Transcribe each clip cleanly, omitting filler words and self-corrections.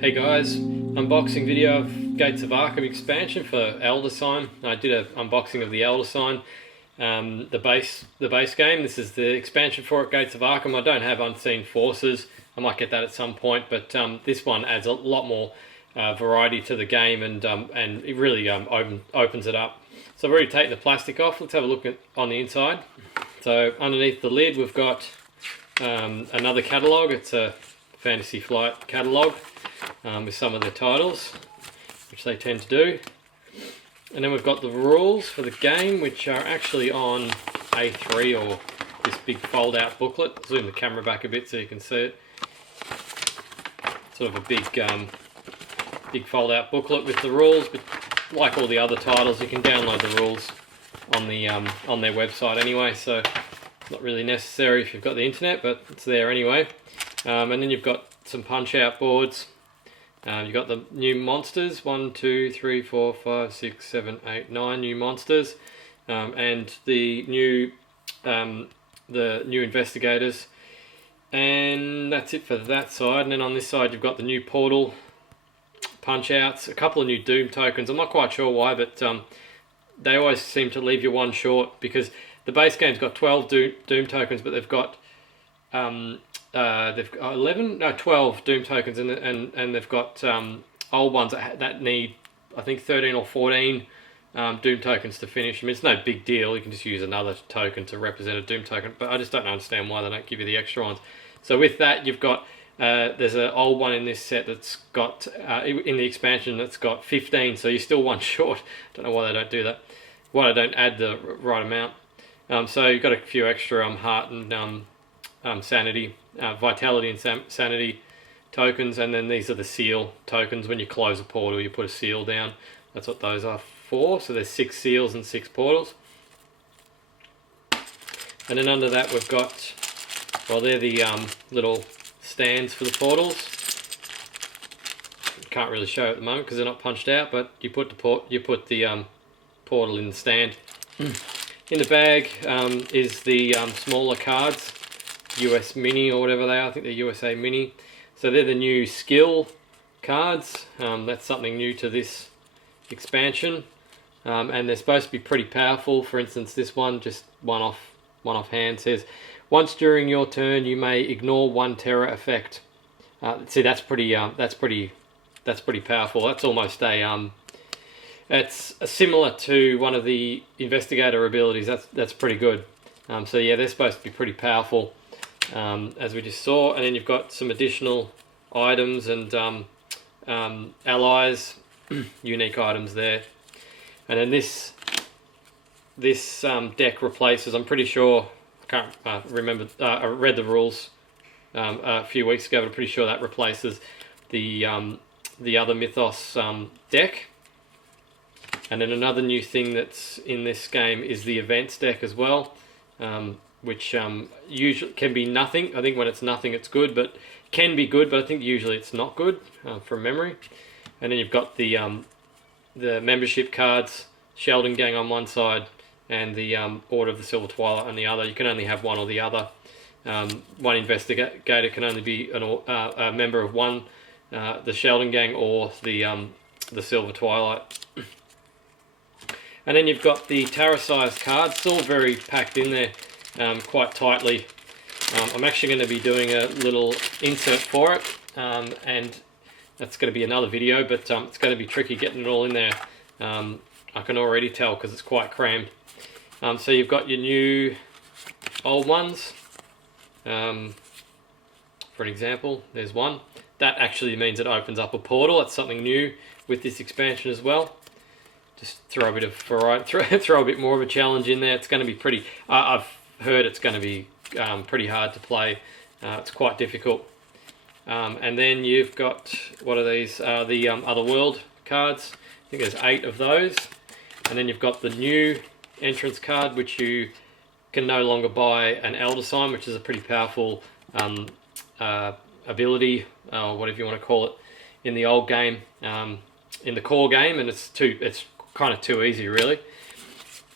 Hey guys, unboxing video of Gates of Arkham expansion for Elder Sign. I did an unboxing of the Elder Sign, the base game. This is the expansion for it, Gates of Arkham. I don't have Unseen Forces. I might get that at some point, but this one adds a lot more variety to the game, and it really opens it up. So I've already taken the plastic off. Let's have a look on the inside. So underneath the lid we've got another catalogue. It's a Fantasy Flight catalogue with some of the titles, which they tend to do. And then we've got the rules for the game, which are actually on A3, or this big fold-out booklet. Zoom the camera back a bit so you can see it. Sort of a big fold-out booklet with the rules, but like all the other titles, you can download the rules on their website anyway, so it's not really necessary if you've got the internet, but it's there anyway. And then you've got some punch-out boards. You've got the new monsters, 1, 2, 3, 4, 5, 6, 7, 8, 9 new monsters, and the new investigators, and that's it for that side. And then on this side you've got the new portal punch-outs, a couple of new Doom tokens. I'm not quite sure why, but they always seem to leave you one short, because the base game's got 12 Doom tokens, but they've got 12 Doom tokens, and they've got old ones that need, I think, 13 or 14 Doom tokens to finish. I mean, it's no big deal. You can just use another token to represent a Doom token, but I just don't understand why they don't give you the extra ones. So with that, you've got there's an old one in this set that's got in the expansion that's got 15, so you're still one short. Don't know why they don't do that. Why they don't add the right amount. So you've got a few extra heart and sanity, vitality and sanity tokens, and then these are the seal tokens. When you close a portal, you put a seal down. That's what those are for. So there's 6 seals and 6 portals. And then under that we've got, well, they're the little stands for the portals. Can't really show at the moment because they're not punched out, but you put the portal in the stand. In the bag is the smaller cards, US Mini or whatever they are. I think they're USA Mini. So they're the new skill cards. That's something new to this expansion, and they're supposed to be pretty powerful. For instance, this one, just one off hand, says once during your turn you may ignore 1 terror effect. See, that's pretty powerful. That's almost a it's similar to one of the investigator abilities. That's pretty good. So yeah, they're supposed to be pretty powerful, as we just saw. And then you've got some additional items and allies, unique items there. And then this deck replaces, I'm pretty sure, I can't remember, I read the rules a few weeks ago, but I'm pretty sure that replaces the other Mythos deck. And then another new thing that's in this game is the events deck as well, which usually can be nothing. I think when it's nothing it's good, but can be good, but I think usually it's not good, from memory. And then you've got the membership cards, Sheldon Gang on one side, and the Order of the Silver Twilight on the other. You can only have one or the other. One investigator can only be a member of one, the Sheldon Gang or the Silver Twilight. And then you've got the tarot-sized cards. It's all very packed in there, quite tightly. I'm actually going to be doing a little insert for it, and that's going to be another video, but it's going to be tricky getting it all in there. I can already tell because it's quite crammed. So you've got your new old ones. For an example, there's one. That actually means it opens up a portal. That's something new with this expansion as well. Just throw a bit of variety, throw a bit more of a challenge in there. It's going to be pretty. I've heard it's going to be pretty hard to play. It's quite difficult. And then you've got, what are these? The Other World cards. I think there's 8 of those. And then you've got the new entrance card, which you can no longer buy an Elder Sign, which is a pretty powerful ability, or whatever you want to call it, in the old game, in the core game, and it's kind of too easy, really.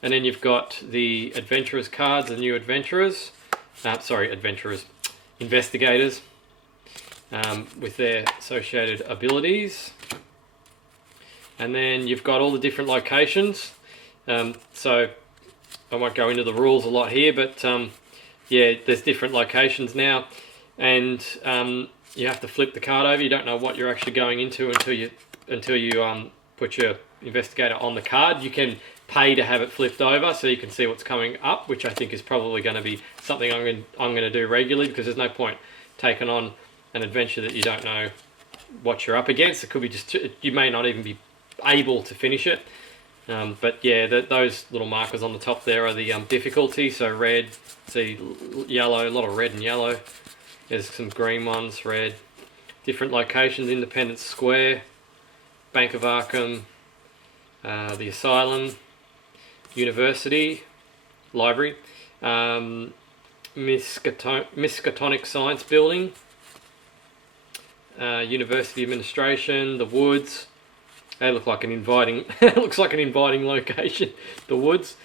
And then you've got the Adventurers cards, the new Adventurers. Investigators. with their associated abilities. And then you've got all the different locations. So I won't go into the rules a lot here, but yeah, there's different locations now, and you have to flip the card over. You don't know what you're actually going into until you put your investigator on the card. You can pay to have it flipped over so you can see what's coming up, which I think is probably going to be something I'm going to do regularly, because there's no point taking on an adventure that you don't know what you're up against. It could be just you may not even be able to finish it. But yeah, those little markers on the top there are the difficulty. So red, see yellow, a lot of red and yellow. There's some green ones, red. Different locations: Independence Square, Bank of Arkham, the Asylum, University, Library, Miskatonic Science Building, University Administration, the Woods. They look like an inviting. Looks like an inviting location. The Woods,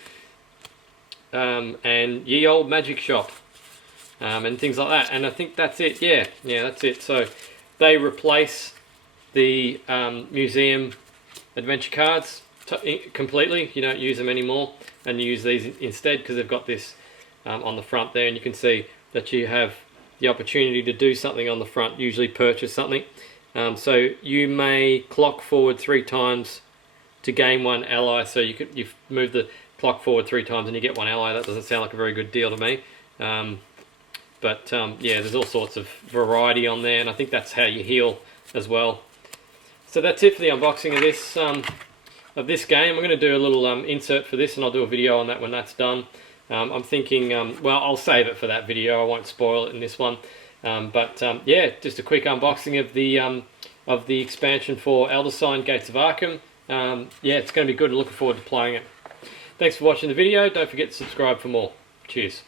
and Ye Old Magic Shop, and things like that. And I think that's it. Yeah, that's it. So they replace the museum adventure cards completely. You don't use them anymore, and you use these instead, because they've got this on the front there, and you can see that you have the opportunity to do something on the front. Usually purchase something. So you may clock forward 3 times to gain 1 ally. So you move the clock forward 3 times and you get 1 ally. That doesn't sound like a very good deal to me. But yeah, there's all sorts of variety on there, and I think that's how you heal as well. So that's it for the unboxing of this game. I'm going to do a little insert for this, and I'll do a video on that when that's done. I'm thinking, well, I'll save it for that video. I won't spoil it in this one. But yeah, just a quick unboxing of the expansion for Elder Sign Gates of Arkham. Yeah, it's going to be good. Looking forward to playing it. Thanks for watching the video. Don't forget to subscribe for more. Cheers.